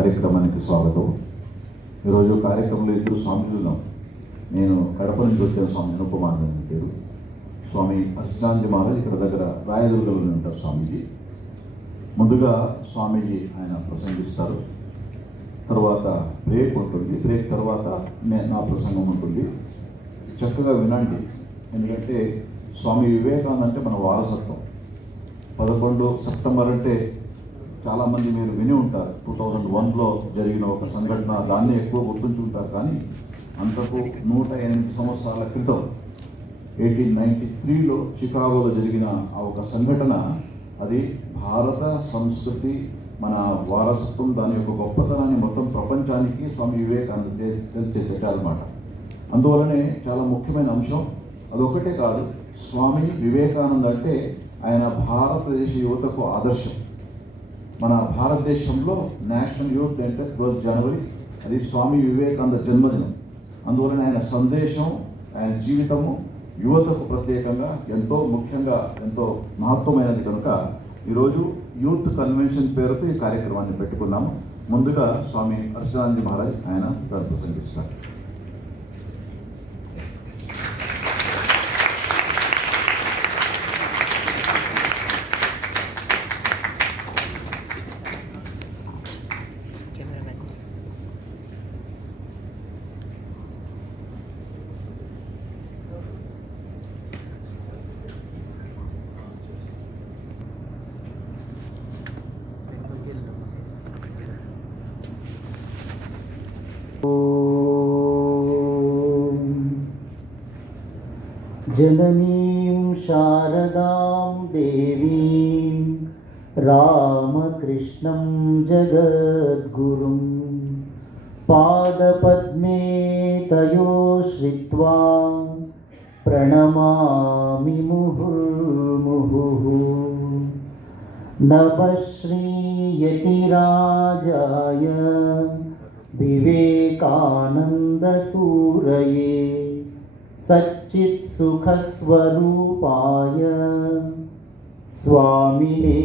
కార్యక్రమానికి స్వాగతం. ఈరోజు కార్యక్రమంలో ఇద్దరు స్వామిలు ఉన్నాం. నేను కడప నుంచి వచ్చాను. స్వామి అనుకుమార్ అని పేరు. స్వామి అర్చనాంజీ మహారాజ్ ఇక్కడ దగ్గర రాయదుర్గంలో ఉంటారు. స్వామీజీ ముందుగా స్వామీజీ ఆయన ప్రసంగిస్తారు. తర్వాత బ్రేక్ ఉంటుంది. బ్రేక్ తర్వాత నా ప్రసంగం ఉంటుంది. చక్కగా వినండి. ఎందుకంటే స్వామి వివేకానంద అంటే మన వారసత్వం. 11 సెప్టెంబర్ అంటే చాలామంది మీరు విని ఉంటారు. 2001లో జరిగిన ఒక సంఘటన, దాన్ని ఎక్కువ గుర్తుంచుంటారు. కానీ అంతకు 108 సంవత్సరాల క్రితం 1893లో చికాగోలో జరిగిన ఆ ఒక సంఘటన, అది భారత సంస్కృతి, మన వారసత్వం, దాని యొక్క గొప్పతనాన్ని మొత్తం ప్రపంచానికి స్వామి వివేకానంద తెలియజేశారన్నమాట. అందువలనే చాలా ముఖ్యమైన అంశం. అదొకటే కాదు, స్వామి వివేకానంద అంటే ఆయన భారతదేశ యువతకు ఆదర్శం. మన భారతదేశంలో నేషనల్ యూత్ డే అంటే 12 జనవరి, అది స్వామి వివేకానంద జన్మదినం. అందువలన ఆయన సందేశం, ఆయన జీవితము యువతకు ప్రత్యేకంగా ఎంతో ముఖ్యంగా, ఎంతో మహత్వమైనది. కనుక ఈరోజు యూత్ కన్వెన్షన్ పేరుతో ఈ కార్యక్రమాన్ని పెట్టుకున్నాము. ముందుగా స్వామి అర్చనాంజీ మహారాజ్ ఆయన ప్రసంగిస్తారు. जननीं शारदां देवीं रामकृष्णं जगद्गुरुं पादपद्मे तयो श्रित्वा प्रणमामि मुहुर्मुहुः। नमः श्रीयतिराजाय विवेकानन्दसूरये सच्चित्सुखस्वरूपाय स्वामिने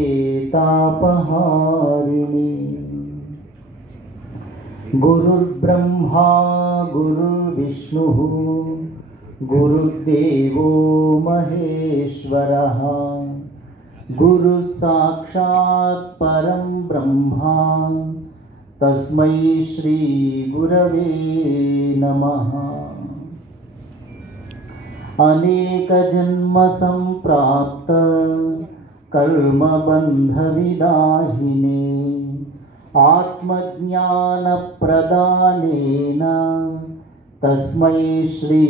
तापहारिणे। गुरुर्ब्रह्मा गुरुर्विष्णुः गुरुर्देवो महेश्वरः गुरुः साक्षात् परं ब्रह्मा तस्मै श्री गुरवे नमः। अनेक जन्म संप्राप्त कर्मबन्धविदाहिने आत्मज्ञान प्रदानेन तस्मै श्री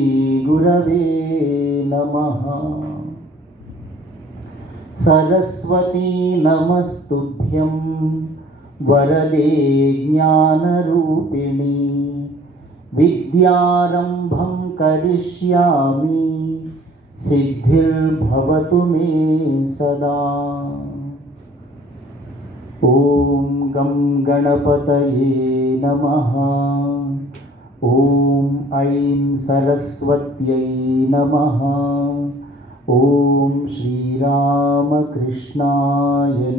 गुरवे नमः। सरस्वती नमस्तुभ्यं वरदे ज्ञानरूपिणी विद्यारम्भं करिष्यामि सिद्धिर्भवतु मे सदा। ॐ गं गणपतये नमः। ॐ ऐं सरस्वत्यै नमः। ॐ श्रीरामकृष्णाय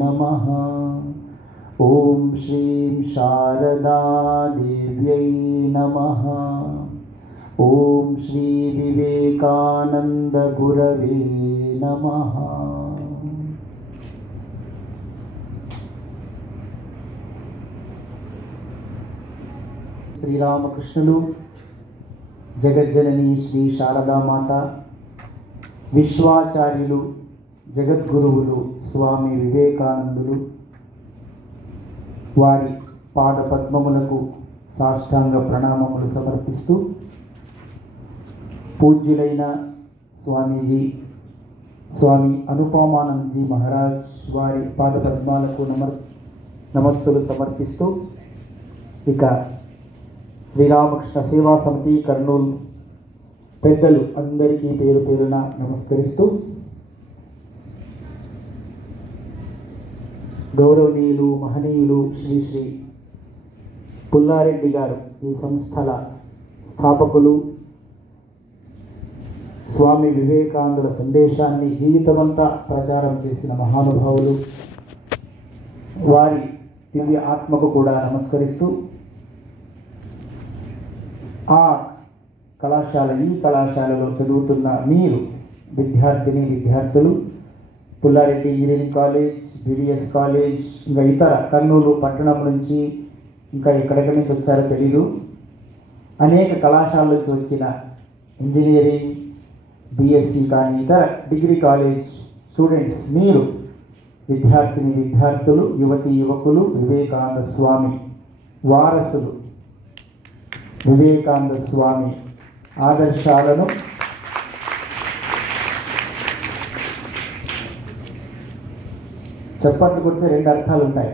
नमः। ॐ श्रीं शारदा देव्यै नमः। ॐ श्री विवेकानंद गुरवे नमः। శ్రీరామకృష్ణులు, జగజ్జనని శ్రీ శారదామాత, విశ్వాచార్యులు, జగద్గురువులు స్వామి వివేకానందులు, వారి పాద పద్మములకు సాష్టాంగ ప్రణామములు సమర్పిస్తూ, పూజ్యులైన స్వామీజీ స్వామి అనుపమానందజీ మహారాజ్ వారి పాద పద్మాలకు నమస్సులు సమర్పిస్తూ, ఇక శ్రీరామకృష్ణ సేవా సమితి కర్నూలు పెద్దలు అందరికీ పేరు పేరున నమస్కరిస్తూ, గౌరవనీయులు మహనీయులు శ్రీ శ్రీ పుల్లారెడ్డి గారు, ఈ సంస్థల స్థాపకులు, స్వామి వివేకానందుల సందేశాన్ని జీవితమంతా ప్రచారం చేసిన మహానుభావులు, వారి దివ్య ఆత్మకు కూడా నమస్కరిస్తూ ఆ ఈ కళాశాలలో చదువుతున్న మీరు విద్యార్థులు పుల్లారెడ్డి ఇంజనీరింగ్ కాలేజ్, బిడిఎస్ కాలేజ్, ఇంకా ఇతర కర్నూలు పట్టణం నుంచి ఇంకా ఎక్కడెక్కడి నుంచి వచ్చారో తెలీదు, అనేక కళాశాల నుంచి వచ్చిన ఇంజనీరింగ్, బిఎస్సి కానీ ఇతర డిగ్రీ కాలేజ్ స్టూడెంట్స్, మీరు విద్యార్థులు, యువకులు, వివేకానంద స్వామి వారసులు, వివేకానంద స్వామి ఆదర్శాలను చప్పట్లు కొడితే 2 అర్థాలు ఉంటాయి,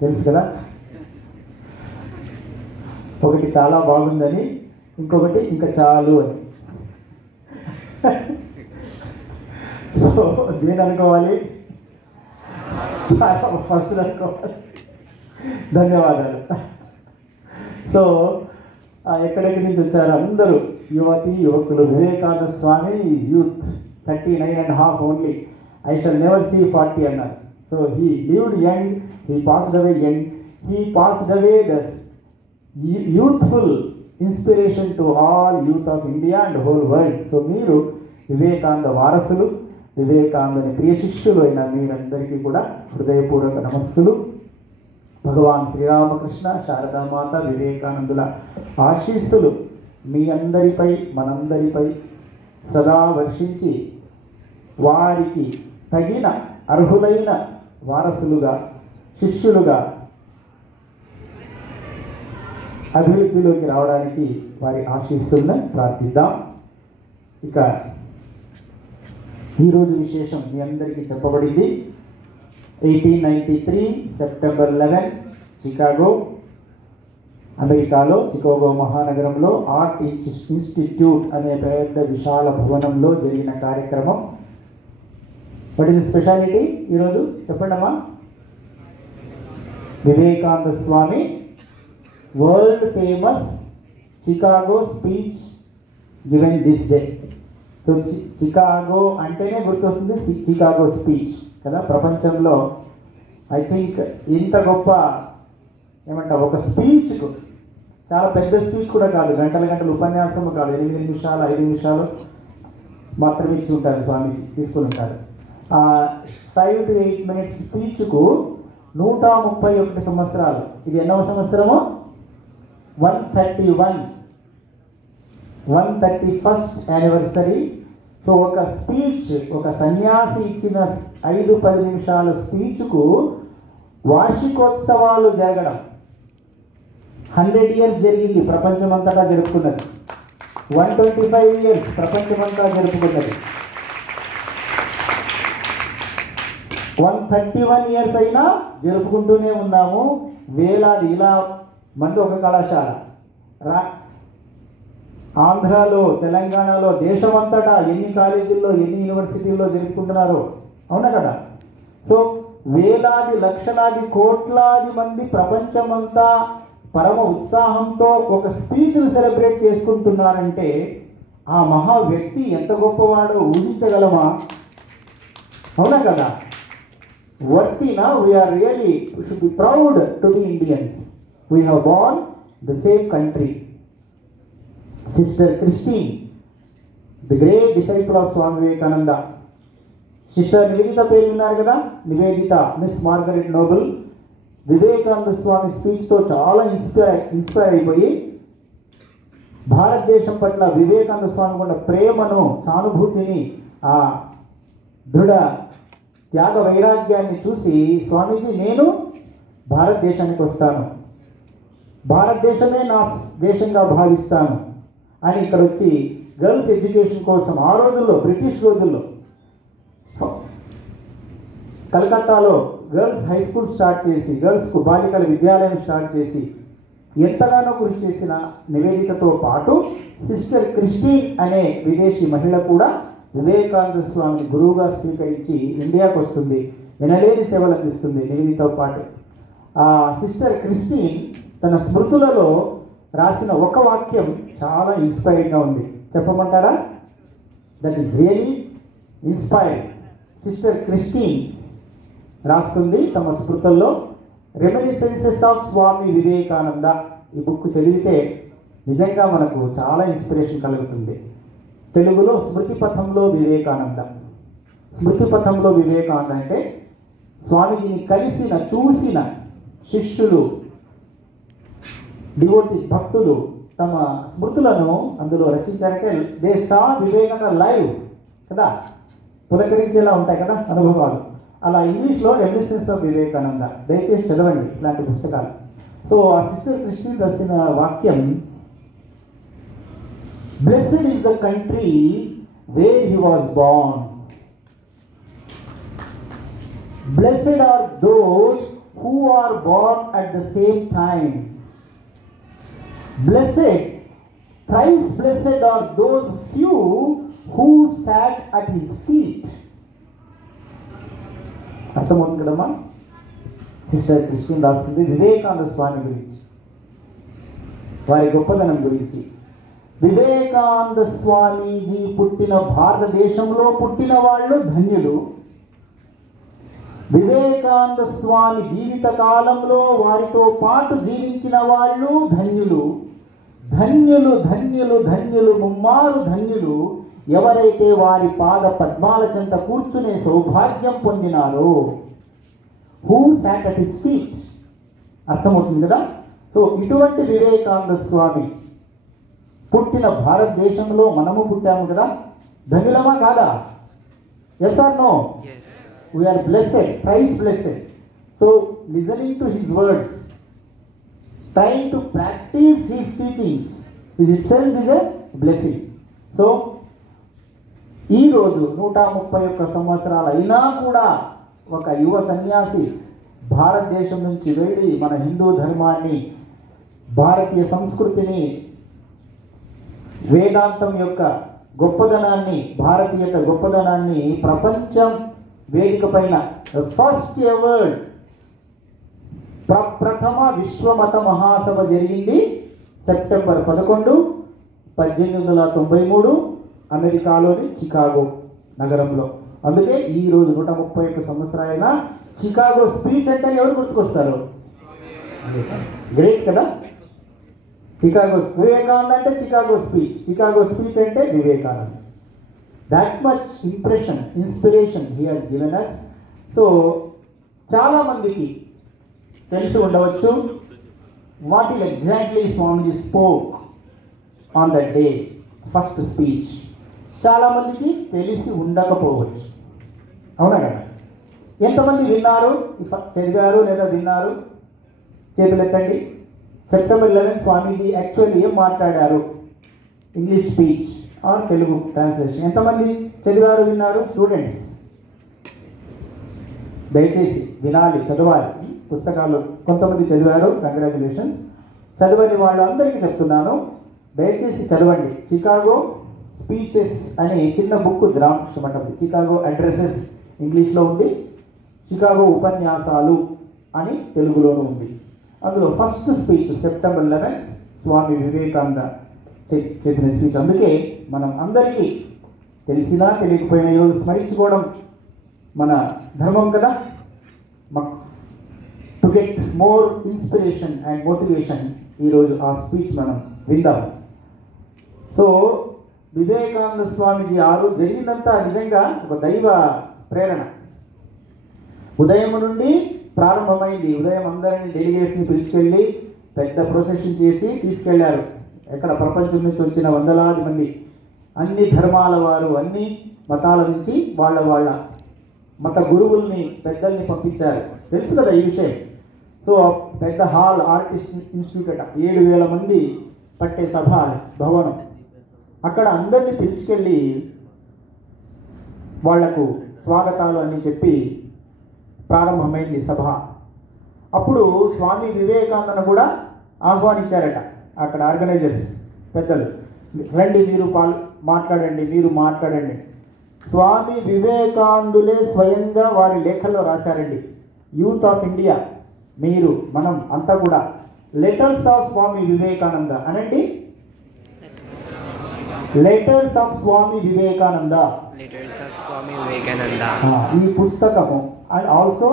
తెలుసు కదా. ఒకటి చాలా బాగుందని, ఇంకొకటి ఇంకా చాలు అని. సో దేని అనుకోవాలి? ఫస్ట్ అనుకోవాలి. ధన్యవాదాలు. సో ఎక్కడెక్కడి నుంచి వచ్చారు అందరూ యువకులు. Vivekananda Swami youth 39.5 only. I shall never see 40 అన్నారు. So he lived young, he passed away young, he passed away the youthful inspiration to all youth of India and whole world. So మీరు వివేకానంద వారసులు, వివేకానందని ప్రియ శిష్యులు అయిన మీరందరికీ కూడా హృదయపూర్వక నమస్సులు. భగవాన్ శ్రీరామకృష్ణ, శారదామాత, వివేకానందుల ఆశీస్సులు మీ అందరిపై, మనందరిపై సదా వర్షించి వారికి తగిన అర్హులైన వారసులుగా, శిష్యులుగా అభివృద్ధిలోకి రావడానికి వారి ఆశీస్సులను ప్రార్థిద్దాం. ఇక ఈరోజు విశేషం మీ అందరికీ చెప్పబడింది. 1893 సెప్టెంబర్ 11 చికాగో, అమెరికాలో చికాగో మహానగరంలో ఆర్ట్ ఇన్స్టిట్యూట్ అనే పెద్ద విశాల భవనంలో జరిగిన కార్యక్రమం. వాట్ ఈస్ స్పెషాలిటీ ఈరోజు చెప్పండమ్మా? Vivekananda Swami world famous Chicago speech given this day. So Chicago అంటేనే గుర్తొస్తుంది చికాగో స్పీచ్ కదా. ప్రపంచంలో ఐ థింక్ ఇంత గొప్ప ఏమంటారు, ఒక స్పీచ్కు, చాలా పెద్ద స్పీచ్ కూడా కాదు, గంటల ఉపన్యాసం కాదు, 8 నిమిషాలు 5 నిమిషాలు మాత్రమే ఇచ్చి ఉంటారు, స్వామి తీసుకుని ఉంటారు. 5 to 8 minutes స్పీచ్కు 131 సంవత్సరాలు. ఇది ఎన్నవ సంవత్సరము? 131st anniversary. సో ఒక స్పీచ్, ఒక సన్యాసి ఇచ్చిన 5-10 నిమిషాల స్పీచ్కు వార్షికోత్సవాలు జరగడం. 100 years జరిగింది, ప్రపంచమంతటా జరుపుకున్నది. 125 years ప్రపంచమంతా జరుపుకున్నది. 131 years అయినా జరుపుకుంటూనే ఉన్నాము. వేలాది ఇలా మంది ఒక కళాశాల, ఆంధ్రాలో, తెలంగాణలో, దేశమంతటా ఎన్ని కాలేజీల్లో, ఎన్ని యూనివర్సిటీల్లో జరుపుకుంటున్నారో, అవునా కదా. సో వేలాది, లక్షలాది, కోట్లాది మంది ప్రపంచమంతా పరమ ఉత్సాహంతో ఒక స్పీచ్ను సెలబ్రేట్ చేసుకుంటున్నారంటే ఆ మహా వ్యక్తి ఎంత గొప్పవాడో ఊహించగలమా? అవునా కదా. వర్తినా we are really should be proud to be Indians. We have born the same country. Sister Christine, the great disciple of Swami Vivekananda. Sister Nivedita పేరు ఉన్నారు కదా, Nivedita, Miss Margaret Noble. Vivekananda Swami స్పీచ్తో చాలా ఇన్స్పైర్ అయిపోయి భారతదేశం పట్ల వివేకానంద స్వామి ఉన్న ప్రేమను, సానుభూతిని, ఆ దృఢ త్యాగ వైరాగ్యాన్ని చూసి స్వామీజీ నేను భారతదేశానికి వస్తాను, భారతదేశమే నా దేశంగా భావిస్తాను అని ఇక్కడ వచ్చి గర్ల్స్ ఎడ్యుకేషన్ కోసం ఆ రోజుల్లో, బ్రిటిష్ రోజుల్లో కలకత్తాలో గర్ల్స్ హై స్కూల్ స్టార్ట్ చేసి, గర్ల్స్కు బాలికల విద్యాలయం స్టార్ట్ చేసి ఎంతగానో కృషి చేసిన నివేదికతో పాటు సిస్టర్ క్రిస్టిన్ అనే విదేశీ మహిళ కూడా వివేకానంద స్వామిని గురువుగా స్వీకరించి ఇండియాకు వస్తుంది, వినలేని సేవలు అందిస్తుంది నివేదికతో పాటు. ఆ సిస్టర్ క్రిస్టిన్ తన స్మృతులలో రాసిన ఒక వాక్యం చాలా ఇన్స్పైరింగ్గా ఉంది, చెప్పమంటారా? That is really inspiring. Sister Kristin రాస్తుంది తమ స్మృతుల్లో, రెమినిసెన్సెస్ ఆఫ్ స్వామి వివేకానంద. ఈ బుక్ చదివితే నిజంగా మనకు చాలా ఇన్స్పిరేషన్ కలుగుతుంది. తెలుగులో స్మృతి పథంలో వివేకానంద. స్మృతి పథంలో వివేకానంద అంటే స్వామీజీని కలిసిన, చూసిన శిష్యులు, డివోటీస్, భక్తులు తమ స్మృతులను అందులో రచించారంటే దే సా వివేకానంద లైవ్ కదా, పులకరించేలా ఉంటాయి కదా అనుభవాలు. అలా ఇంగ్లీష్లో రెమినిసెన్స్ ఆఫ్ వివేకానంద, దయచేసి చదవండి ఇలాంటి పుస్తకాలు. సో ఆ సిస్టర్ కృష్ణ రాసిన వాక్యం, blessed is the country where he was born, blessed are those who are born at the same time, blessed, thrice blessed are those few who sat at his feet. అర్థమవుతుంది కదమ్మా. Sister Krishna రాస్తుంది వివేకానంద స్వామి గురించి, వారి గొప్పదనం గురించి. వివేకానంద స్వామీజీ పుట్టిన భారతదేశంలో పుట్టిన వాళ్ళు ధన్యులు. వివేకానంద స్వామి జీవిత కాలంలో వారితో పాటు జీవించిన వాళ్ళు ధన్యులు. ధన్యులు ధన్యులు ధన్యులు ముమ్మారు ధన్యులు ఎవరైతే వారి పాద పద్మాల చెంత కూర్చునే సౌభాగ్యం పొందినారో. Who sat at his feet. అర్థమవుతుంది కదా. సో ఇటువంటి వివేకానంద స్వామి పుట్టిన భారతదేశంలో మనము పుట్టాము కదా, ధన్యులమా కాదా? Yes or no? We are blessed, thrice blessed. So listening to his words, trying to practice his teachings is itself is a blessing. So ఈ రోజు 131 సంవత్సరాలు అయినా కూడా ఒక యువ సన్యాసి భారతదేశం నుంచి వెళ్ళి మన హిందూ ధర్మాన్ని, భారతీయ సంస్కృతిని, వేదాంతం యొక్క గొప్పదనాన్ని, భారతీయత గొప్పదనాన్ని ప్రపంచం వేదిక పైన ఫస్ట్ ఎవర్ ప్రథమ విశ్వమత మహాసభ జరిగింది సెప్టెంబర్ 11, 1893 అమెరికాలోని చికాగో నగరంలో. అందుకే ఈ రోజు 131 సంవత్సరాలైన చికాగో స్పీచ్ అంటే ఎవరు గుర్తుకొస్తారు? గ్రేట్ కదా. చికాగో వివేకానంద అంటే చికాగో స్పీచ్, చికాగో స్పీచ్ అంటే Vivekananda. That much impression, inspiration he has given us. So చాలా మందికి తెలిసి ఉండవచ్చు what is exactly Swamiji spoke on that day, first speech. చాలా మందికి తెలిసి ఉండకపోవచ్చు, అవునా కదా? ఎంతమంది విన్నారు, చదివారు లేదా విన్నారు? చేతులు ఎత్తండి. సెప్టెంబర్ 11 స్వామీజీ యాక్చువల్లీ ఏం మాట్లాడారు, English speech or Telugu translation ఎంతమంది చదివారు, విన్నారు? స్టూడెంట్స్ దయచేసి వినాలి, చదవాలి. పుస్తకాలు కొంతమంది చదివారు, కంగ్రాచులేషన్స్. చదవని వాళ్ళు అందరికీ చెప్తున్నాను, దయచేసి చదవండి. చికాగో స్పీచెస్ అనే చిన్న బుక్ రామకృష్ణ మఠం, చికాగో అడ్రసెస్ ఇంగ్లీష్లో ఉంది, చికాగో ఉపన్యాసాలు అని తెలుగులోనూ ఉంది. అందులో first speech September 11 Swami Vivekananda చెప్పిన స్పీచ్. అందుకే మనం అందరికీ తెలిసినా తెలియకపోయినా ఈరోజు స్మరించుకోవడం మన ధర్మం కదా. To get more inspiration and motivation ఈరోజు ఆ స్పీచ్ మనం విందాం. సో వివేకానంద స్వామిజీ జరిగిందంతా నిజంగా ఒక దైవ ప్రేరణ. ఉదయం నుండి ప్రారంభమైంది. ఉదయం అందరినీ డెలిగేట్స్ని పిలిచుకెళ్ళి పెద్ద ప్రొసెషన్ చేసి తీసుకెళ్లారు. ఎక్కడ ప్రపంచం నుంచి వచ్చిన వందలాది మంది, అన్ని ధర్మాల వారు, అన్ని మతాల నుంచి వాళ్ళ మత గురువుల్ని, పెద్దల్ని పంపించారు. తెలుసు కదా ఈ విషయం. సో పెద్ద హాల్, ఆర్టిస్ట్ ఇన్స్టిట్యూట్ 7,000 మంది పట్టే సభ భవనం, అక్కడ అందరినీ పిలుచుకెళ్ళి వాళ్లకు స్వాగతాలు అని చెప్పి ప్రారంభమైంది సభ. అప్పుడు స్వామి వివేకానందను కూడా ఆహ్వానించారట అక్కడ ఆర్గనైజర్స్ పెద్దలు. రండి, మీరు మాట్లాడండి. స్వామి వివేకానందులే స్వయంగా వారి లేఖల్లో రాశారండి. యూత్ ఆఫ్ ఇండియా, మనం అంతా కూడా లెటర్స్ ఆఫ్ స్వామి వివేకానంద అనండి. లెటర్స్ ఆఫ్ స్వామి వివేకానంద, ఈ పుస్తకము. And also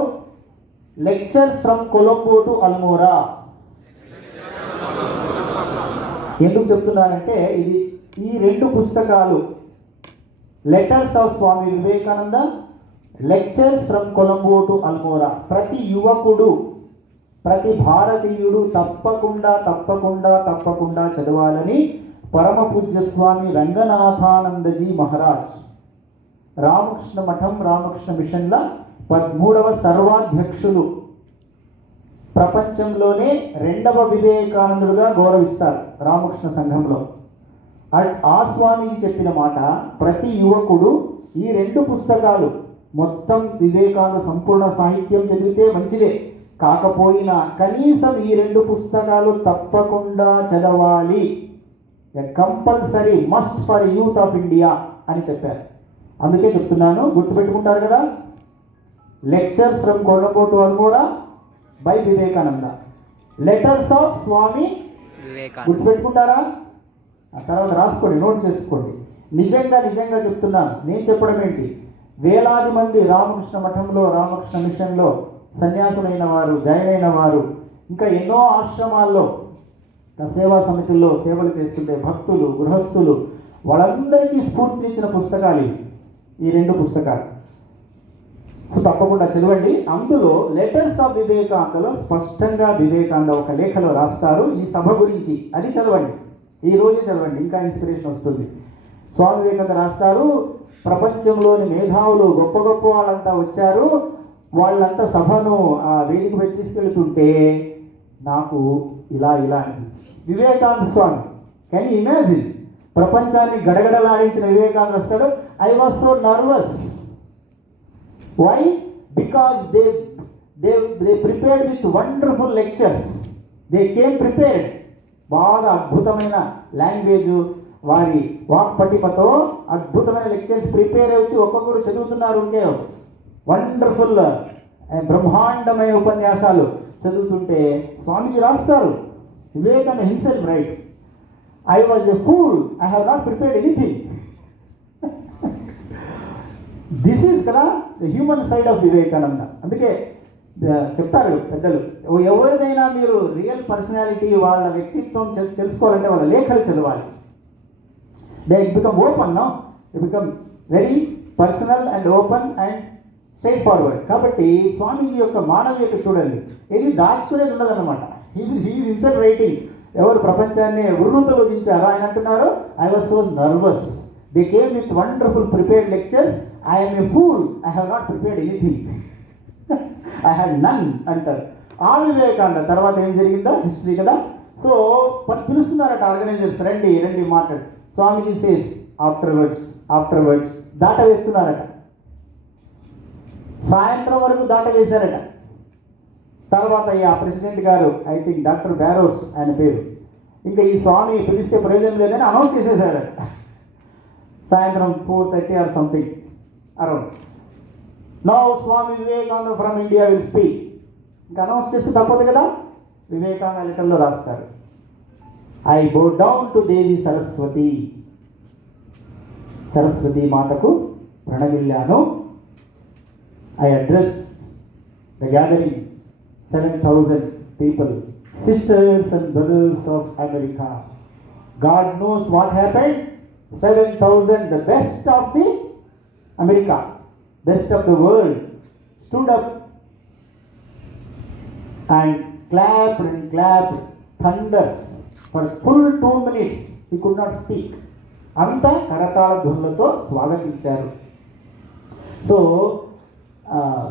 lectures from Colombo to Almora. ఎందుకు చెప్తున్నానంటే ఇది ఈ రెండు పుస్తకాలు, letters of Swami Vivekananda, lectures from Colombo to Almora, ప్రతి యువకుడు, ప్రతి భారతీయుడు తప్పకుండా తప్పకుండా తప్పకుండా చదవాలని పరమ పూజ్య స్వామి రంగనాథానందజీ మహారాజ్ రామకృష్ణ మఠం రామకృష్ణ మిషన్ల 13వ సర్వాధ్యక్షులు, ప్రపంచంలోనే 2వ వివేకానందుడుగా గౌరవిస్తారు రామకృష్ణ సంఘంలో. ఆ స్వామి చెప్పిన మాట, ప్రతి యువకుడు ఈ 2 పుస్తకాలు, మొత్తం వివేకానంద సంపూర్ణ సాహిత్యం చదివితే మంచిదే, కాకపోయినా కనీసం ఈ 2 పుస్తకాలు తప్పకుండా చదవాలి, compulsory must for youth of India అని చెప్పారు. అందుకే చెప్తున్నాను, గుర్తుపెట్టుకుంటారు కదా, lectures from Colombo to Almora by Vivekananda, letters of Swami గుర్తుపెట్టుకుంటారా? ఆ తర్వాత రాసుకోండి, నోట్ చేసుకోండి. నిజంగా చెప్తున్నాను, నేను చెప్పడం ఏంటి, వేలాది మంది రామకృష్ణ మఠంలో రామకృష్ణ మిషన్లో సన్యాసులైన వారు, జాయిన్ అయిన వారు, ఇంకా ఎన్నో ఆశ్రమాల్లో సేవా సమితుల్లో సేవలు చేస్తుంటే భక్తులు, గృహస్థులు, వాళ్ళందరికీ స్ఫూర్తినిచ్చిన పుస్తకాలు ఈ 2 పుస్తకాలు. తప్పకుండా చదవండి. అందులో లెటర్స్ ఆఫ్ వివేకానందలో స్పష్టంగా వివేకానంద ఒక లేఖలో రాస్తారు ఈ సభ గురించి, అది చదవండి, ఈ రోజు చదవండి, ఇంకా ఇన్స్పిరేషన్ వస్తుంది. స్వామి వివేకానంద రాస్తారు, ప్రపంచంలోని మేధావులు గొప్ప గొప్ప వాళ్ళంతా వచ్చారు, వాళ్ళంతా సభను ఆ వేదిక మీద తీసుకెళ్తుంటే నాకు ఇలా అనిపించింది. Vivekananda Swami, can you imagine, ప్రపంచాన్ని గడగడలాడించిన వివేకానంద వస్తాడు. I was so nervous. Why? Because they prepared with wonderful lectures. They came prepared. బాగా అద్భుతమైన లాంగ్వేజ్, వారి వాక్పటిమతో అద్భుతమైన లెక్చర్స్ ప్రిపేర్ వచ్చి ఒక్కొక్కరు చదువుతున్నారు. ఉంటే వండర్ఫుల్ బ్రహ్మాండమైన ఉపన్యాసాలు చదువుతుంటే స్వామిజీ రాస్తారు, Vivekananda himself rights, I was a fool, I have not prepared anything. This is కదా హ్యూమన్ సైడ్ ఆఫ్ వివేకానంద. అందుకే చెప్తారు పెద్దలు, ఎవరిదైనా మీరు రియల్ పర్సనాలిటీ, వాళ్ళ వ్యక్తిత్వం తెలుసుకోవాలంటే వాళ్ళ లేఖలు చదవాలి. They become open, no they become very personal and open and straight forward. కాబట్టి స్వామీజీ యొక్క మానవీయత చూడండి, ఇది దాచుకునేది ఉండదన్నమాట. He himself writing. ఎవరు ప్రపంచాన్ని ఉర్రూతలోదించారో ఆయన అంటున్నారు, I was so nervous, they came with wonderful prepared lectures, I'm a fool, I have not prepared anything, I had none అంటారు. ఆ వివేకానంద తర్వాత ఏం జరిగిందో హిస్టరీ కదా. సో పిలుస్తున్నారట ఆర్గనైజర్స్, రండి మాట్లాడు. స్వామిజీ సేస్ ఆఫ్టర్వర్డ్స్ దాట వేస్తున్నారట, సాయంత్రం వరకు దాట వేశారట. తర్వాత ఆ ప్రెసిడెంట్ గారు, ఐ థింక్ డాక్టర్ బ్యారోస్ ఆయన పేరు, ఇంకా ఈ స్వామి పిలిస్తే ప్రయోజనం లేదని అనౌన్స్ చేసేసారట. సాయంత్రం 4:30 or something around, now Swami Vivekananda from India will speak. ఇంకా అనౌన్స్ చేస్తే తప్పదు కదా. వివేకానంద లెటర్లో రాస్తారు, ఐ బో డౌన్ టు దేవి సరస్వతి మాతకు ప్రణమిల్లాను. I address the gathering 7,000 people, sisters and brothers of America. God knows what happened. 7,000, the best of the America, best of the world, stood up and clapped thunders for full 2 minutes. He could not speak. అంతా కరతాళ ధ్వనులతో స్వాగతించారు. So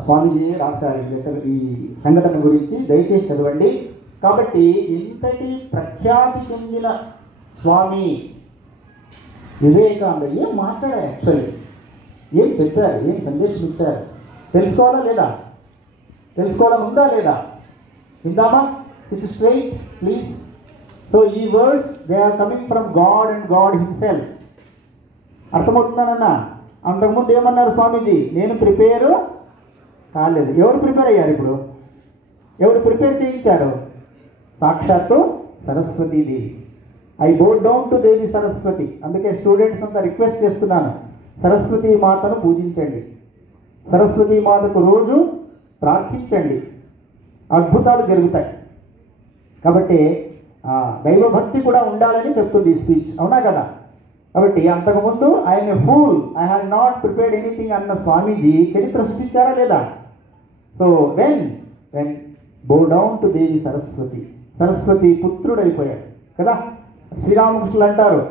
స్వామీజీ రాశారు letter ఈ సంఘటన గురించి, దయచేసి చదవండి. కాబట్టి ఇంతటి ప్రఖ్యాతి చెందిన స్వామి వివేకానంద ఏం మాట్లాడారు, యాక్చువల్లీ ఏం చెప్పారు, ఏం సందేశం ఇచ్చారు, తెలుసుకోవాలా లేదా? తెలుసుకోవడం ఉందా లేదా? విందామా? It straight please. సో ఈ words they are coming from God and God himself. అర్థమవుతున్నానన్నా? అంతకుముందు ఏమన్నారు స్వామీజీ, నేను ప్రిపేర్ కాలేదు. ఎవరు ప్రిపేర్ అయ్యారు? ఇప్పుడు ఎవరు ప్రిపేర్ చేయించారు? సాక్షాత్తు Saraswatidevi. I go down to Devi Saraswati. అందుకే స్టూడెంట్స్ అంతా రిక్వెస్ట్ చేస్తున్నాను, సరస్వతీ మాతను పూజించండి, సరస్వతీ మాతకు రోజు ప్రార్థించండి. అద్భుతాలు జరుగుతాయి. కాబట్టి దైవభక్తి కూడా ఉండాలని చెప్తుంది ఈ స్పీచ్, అవునా కదా? కాబట్టి అంతకుముందు ఆయన fool, I have not prepared anything అన్న స్వామీజీ చరిత్ర సృష్టించారా లేదా? So when bow down to Devi Saraswati పుత్రుడైపోయాడు కదా. శ్రీరామకృష్ణులు అంటారు,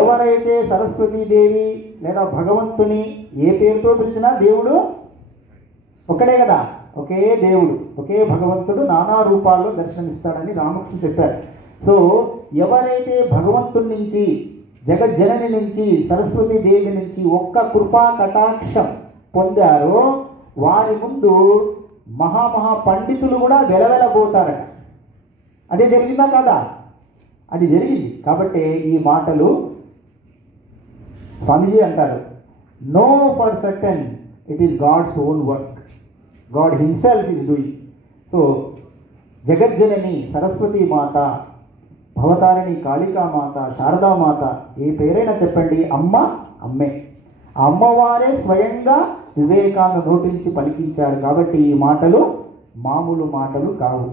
ఎవరైతే సరస్వతీదేవి లేదా భగవంతుని ఏ పేరుతో పిలిచినా దేవుడు ఒక్కడే కదా, ఒకే దేవుడు, ఒకే భగవంతుడు నానా రూపాల్లో దర్శనమిస్తాడని రామకృష్ణ చెప్పారు. సో ఎవరైతే భగవంతుడి నుంచి, జగజ్జనని నుంచి, సరస్వతీదేవి నుంచి ఒక్క కృపా కటాక్షం పొందారో వారి ముందు మహా పండితులు కూడా వెలవెలబోతారట. అదే జరిగిందా కాదా? అది జరిగింది. కాబట్టి ఈ మాటలు స్వామీజీ అంటారు, no for certain it is God's own work, God himself is doing. So జగజ్జనని సరస్వతీ మాత, భవతారిణి కాళికామాత, శారదామాత, ఏ పేరైనా చెప్పండి, అమ్మే. ఆ అమ్మవారే స్వయంగా వివేకానంద నోటించి పలికించారు. కాబట్టి ఈ మాటలు మామూలు మాటలు కావు,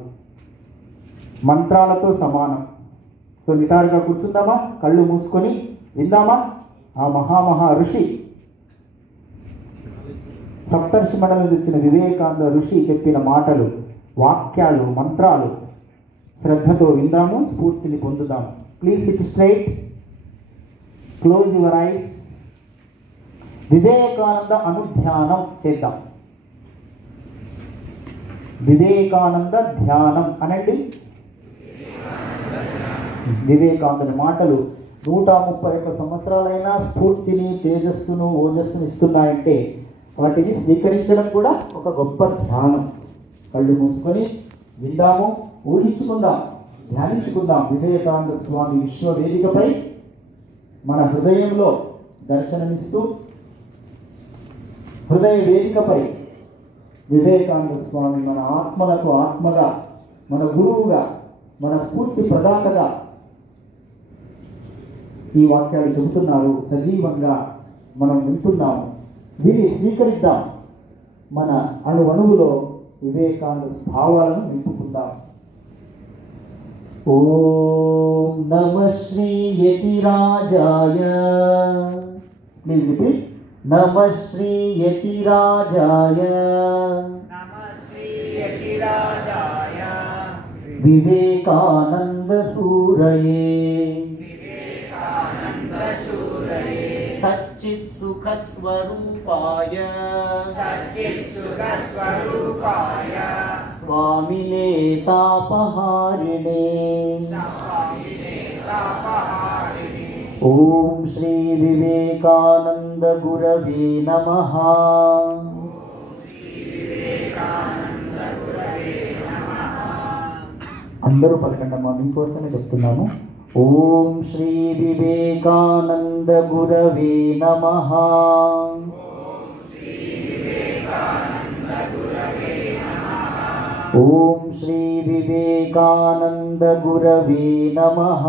మంత్రాలతో సమానం. సో నిటారుగా కూర్చుందామా, కళ్ళు మూసుకొని విందామా? ఆ మహా ఋషి, సప్తర్షి మండలం వచ్చిన వివేకానంద ఋషి చెప్పిన మాటలు, వాక్యాలు, మంత్రాలు శ్రద్ధతో విందాము, స్ఫూర్తిని పొందుదాము. Please sit straight, close your eyes. Vivekananda అనుధ్యానం చేద్దాం. వివేకానంద ధ్యానం అనండి. వివేకానందుని మాటలు 131 సంవత్సరాలైనా స్ఫూర్తిని, తేజస్సును, ఓజస్సును ఇస్తున్నాయంటే వాటిని స్వీకరించడం కూడా ఒక గొప్ప ధ్యానం. కళ్ళు మూసుకొని విందాము, ఊహించుకుందాం, ధ్యానించుకుందాం. వివేకానంద స్వామి విశ్వవేదికపై మన హృదయంలో దర్శనమిస్తూ, హృదయ వేదికపై వివేకానంద స్వామి మన ఆత్మలకు ఆత్మగా, మన గురువుగా, మన స్ఫూర్తి ప్రదాతగా ఈ వాక్యాలు చెబుతున్నారు. సజీవంగా మనం వింటున్నాము. వీరిని స్వీకరిద్దాం. మన అణువులో వివేకానంద భావాలను నింపుకుందాం. ఓం నమః శ్రీ యతిరాజాయ. Please repeat. నమః శ్రీ యతిరాజాయ, వివేకానంద సూరయే, సచ్చిత్ సుఖ స్వరూపాయ, స్వామినే తాపహారిణే. ఓం శ్రీ వివేకానంద గురవే నమః. అందరూ పలకండమ్మా, మీకోసమే చెప్తున్నాము. ఓం శ్రీ వివేకానంద గురవే నమః. ఓం శ్రీ వివేకానంద గురవే నమః.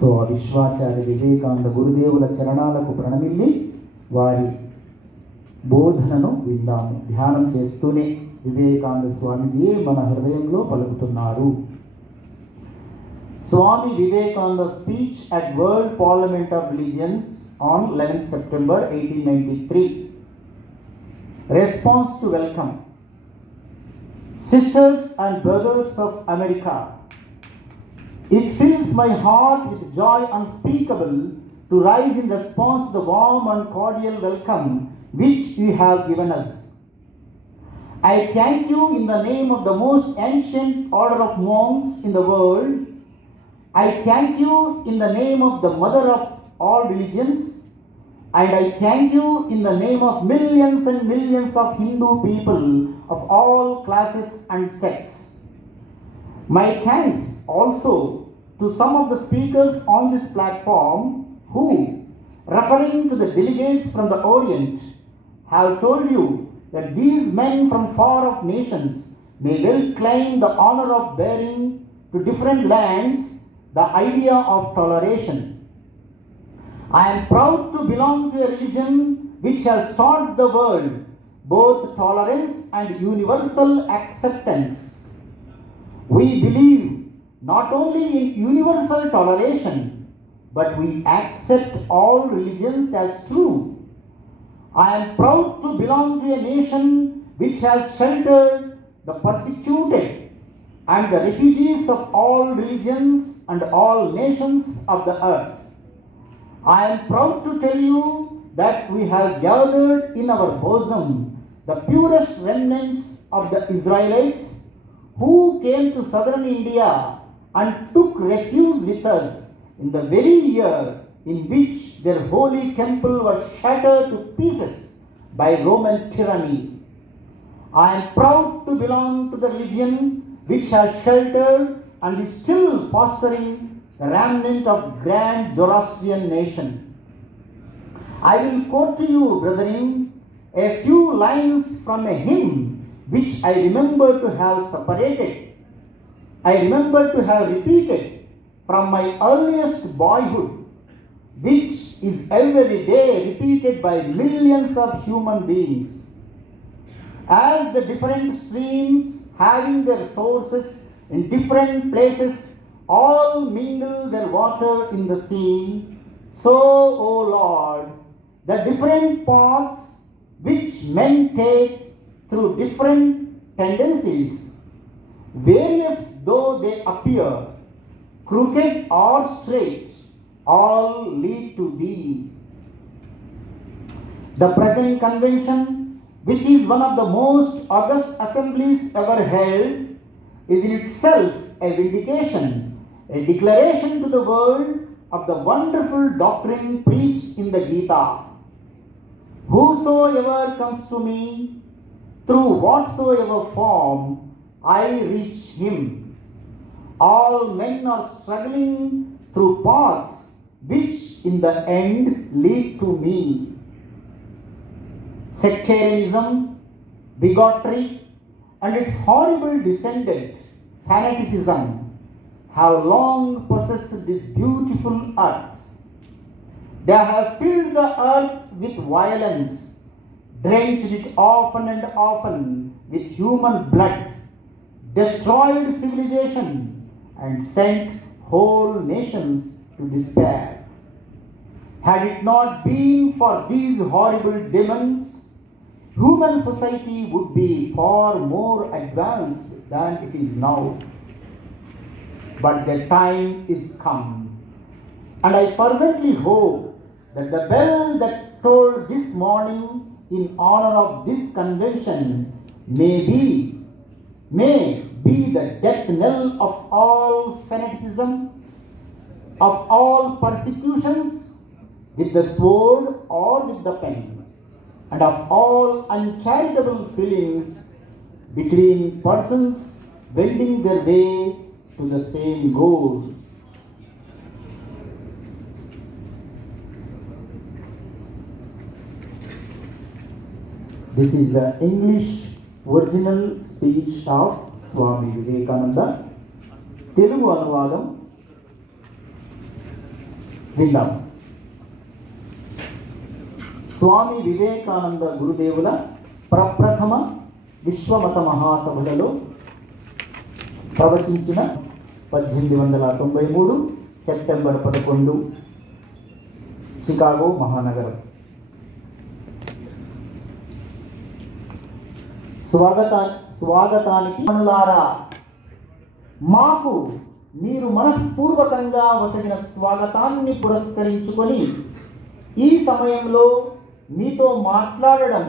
సో విశ్వాచార్య వివేకానంద గురుదేవుల చరణాలకు ప్రణమిల్లి వారి బోధనను విందాము. ధ్యానం చేస్తూనే వివేకానంద స్వామిజీ మన హృదయంలో పలుకుతున్నారు. Swami Vivekananda speech at world parliament of religions on 11 September 1893. Response to welcome. Sisters and brothers of America, it fills my heart with joy unspeakable to rise in response to the warm and cordial welcome which you have given us. I thank you in the name of the most ancient order of monks in the world. I thank you in the name of the mother of all religions, and I thank you in the name of millions and millions of Hindu people of all classes and sects. My thanks also to some of the speakers on this platform who, referring to the delegates from the Orient, have told you that these men from far-off nations may well claim the honor of bearing to different lands the idea of toleration. I am proud to belong to a religion which has taught the world both tolerance and universal acceptance. We believe not only in universal toleration, but we accept all religions as true. I am proud to belong to a nation which has sheltered the persecuted and the refugees of all religions and all nations of the earth. I am proud to tell you that we have gathered in our bosom the purest remnants of the Israelites who came to southern India and took refuge with us in the very year in which their holy temple was shattered to pieces by Roman tyranny. I am proud to belong to the religion which has sheltered and is still fostering the remnant of grand Zoroastrian nation. I will quote to you, brethren, a few lines from a hymn which I remember to have repeated from my earliest boyhood, which is every day repeated by millions of human beings. As the different streams having their sources in different places all mingle their water in the sea, so, O Lord, the different paths which men take through different tendencies, various though they appear, crooked or straight, all lead to Thee. The present convention, which is one of the most august assemblies ever held, is in itself a vindication, a declaration to the world of the wonderful doctrine preached in the Gita. Whosoever comes to me, through whatsoever form, I reach him. All men are struggling through paths which in the end lead to me. Sectarianism, bigotry, and its horrible descendant, fanaticism, have long possessed this beautiful earth. They have filled the earth with violence, drenched it often and often with human blood, destroyed civilization, and sent whole nations to despair. Had it not been for these horrible demons, human society would be far more advanced than it is now. But the time is come, and I fervently hope that the bell that tolled this morning in honor of this convention may be the death knell of all fanaticism, of all persecutions with the sword or with the pen, and of all uncharitable feelings between persons bending their way to the same goal. This is the English original speech of Swami Vivekananda. Telugu అనువాదం విందాం. స్వామి వివేకానంద గురుదేవుల ప్రప్రథమ విశ్వమత మహాసభలలో ప్రవచించిన 1893 September 11 Chicago మహానగరం. స్వాగతానికి అనులారా, మాకు మీరు మనఃపూర్వకంగా వసగిన స్వాగతాన్ని పురస్కరించుకొని ఈ సమయంలో మీతో మాట్లాడడం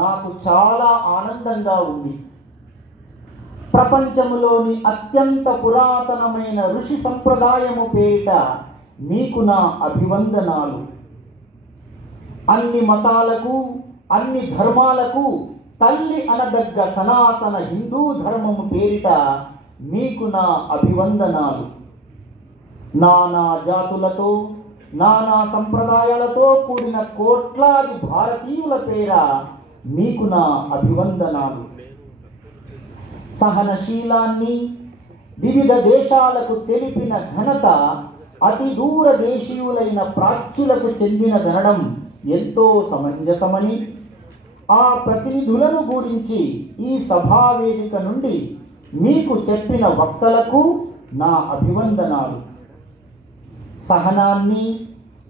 నాకు చాలా ఆనందంగా ఉంది. ప్రపంచంలోని అత్యంత పురాతనమైన ఋషి సంప్రదాయము పేరిట మీకు నా అభివందనాలు. అన్ని మతాలకు, అన్ని ధర్మాలకు తల్లి అనదగ్గ సనాతన హిందూ ధర్మము పేరిట మీకు నా అభివందనాలు. నానా జాతులతో, నానా సంప్రదాయాలతో కూడిన కోట్లాది భారతీయుల పేర మీకు నా అభివందనాలు. సహనశీలాన్ని, వివిధ దేశాలకు తెలిపిన ఘనత అతి దూర దేశీయులైన ప్రాచ్యులకు చెందినదనడం ఎంతో సమంజసమని, ఆ ప్రతినిధులను గురించి ఈ సభావేదిక నుండి మీకు చెప్పిన వక్తలకు నా అభివందనాలు. సహనాన్ని,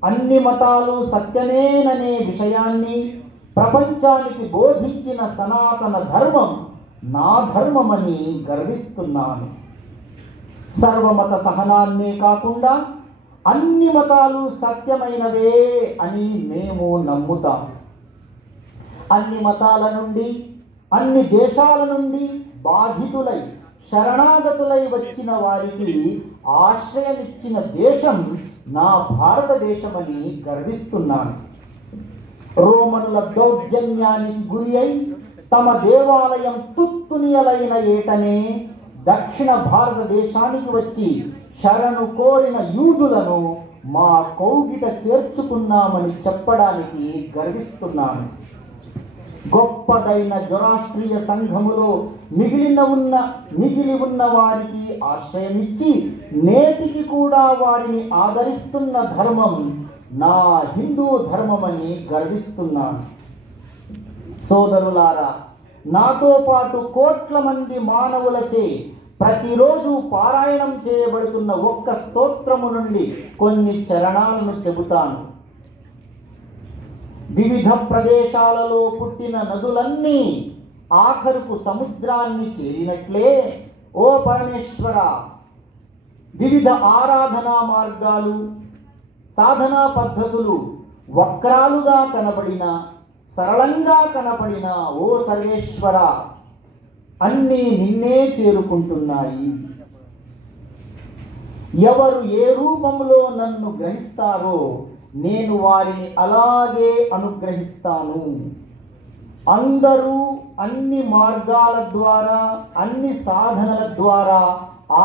అన్ని మతాలు సత్యమేననే విషయాన్ని ప్రపంచానికి బోధించిన సనాతన ధర్మం నా ధర్మమని గర్విస్తున్నాను. సర్వమత సహనాన్నే కాకుండా అన్ని మతాలు సత్యమైనవే అని మేము నమ్ముతాం. అన్ని మతాల నుండి, అన్ని దేశాల నుండి బాధితులై శరణాగతులై వచ్చిన వారికి ఆశ్రయమిచ్చిన దేశం నా భారతదేశమని గర్విస్తున్నాను. రోమనుల దౌర్జన్యానికి గురి అయి తమ దేవాలయం తుత్తునియలైన ఏటనే దక్షిణ భారతదేశానికి వచ్చి శరణు కోరిన యూదులను మా కౌగిట చేర్చుకున్నామని చెప్పడానికి గర్విస్తున్నాను. గొప్పదైన జొరాస్ట్రీయ సంఘములో మిగిలి ఉన్న వారికి ఆశ్రయమిచ్చి నేటికి కూడా వారిని ఆదరిస్తున్న ధర్మం నా హిందూ ధర్మమని గర్విస్తున్నాను. సోదరులారా, నాతో పాటు కోట్ల మంది మానవులచే ప్రతిరోజు పారాయణం చేయబడుతున్న ఒక్క స్తోత్రము నుండి కొన్ని చరణాలను చెబుతాను. వివిధ ప్రదేశాలలో పుట్టిన నదులన్నీ ఆఖరుకు సముద్రాన్ని చేరినట్లే ఓ పరమేశ్వర, వివిధ ఆరాధనా మార్గాలు, సాధనా పద్ధతులు వక్రాలుగా కనబడిన, సరళంగా కనపడిన ఓ సర్వేశ్వర, అన్నీ నిన్నే చేరుకుంటున్నాయి. ఎవరు ఏ రూపంలో నన్ను గ్రహిస్తారో నేను వారిని అలాగే అనుగ్రహిస్తాను. అందరూ అన్ని మార్గాల ద్వారా, అన్ని సాధనల ద్వారా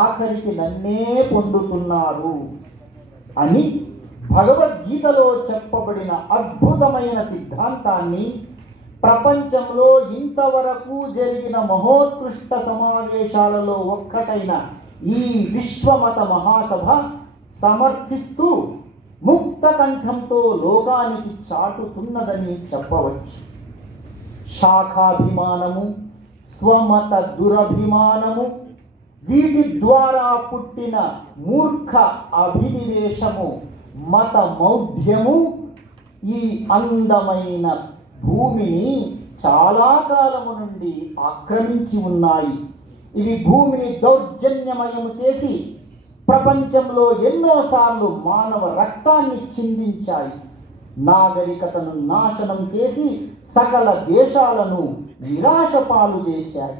ఆఖరికి నన్నే పొందుతున్నారు అని భగవద్గీతలో చెప్పబడిన అద్భుతమైన సిద్ధాంతాన్ని ప్రపంచంలో ఇంతవరకు జరిగిన మహోత్కృష్ట సమావేశాలలో ఒక్కటైన ఈ విశ్వమత మహాసభ సమర్థిస్తూ ముక్త కంఠంతో లోకానికి చాటుతున్నదని చెప్పవచ్చు. శాఖాభిమానము, స్వమత దురభిమానము, వీటి ద్వారా పుట్టిన మూర్ఖ అభినివేశము, మత మౌఢ్యము ఈ అందమైన భూమిని చాలా కాలము నుండి ఆక్రమించి ఉన్నాయి. ఇవి భూమిని దౌర్జన్యమయము చేసి ప్రపంచంలో ఎన్నోసార్లు మానవ రక్తాన్ని చిందించాయి. నాగరికతను నాశనం చేసి సకల దేశాలను నిరాశపాలు చేశాయి.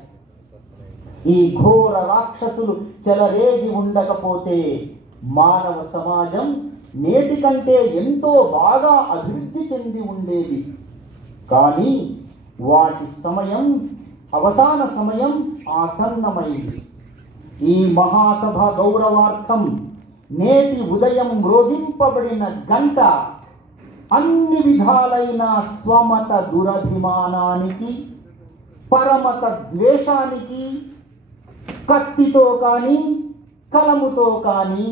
ఈ ఘోర రాక్షసులు చెలరేగి ఉండకపోతే మానవ సమాజం నేటి కంటే ఎంతో బాగా అభివృద్ధి చెంది ఉండేది. కానీ వాటి అవసాన సమయం ఆసన్నమైంది. ఈ మహాసభ గౌరవార్థం నేటి ఉదయం మ్రోగింపబడిన గంట అన్ని విధాలైన స్వమత దురభిమానానికి, పరమత ద్వేషానికి, కత్తితో కానీ కలముతో కానీ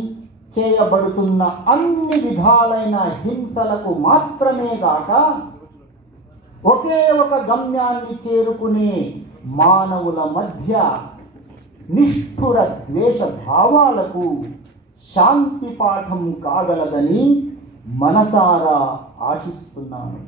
చేయబడుతున్న అన్ని విధాలైన హింసలకు మాత్రమే గాక ఒకే ఒక గమ్యాన్ని చేరుకునే మానవుల మధ్య నిష్ఠుర ద్వేష భావాలకు శాంతి పాఠం కాగలదని మనసారా ఆశిస్తున్నాను.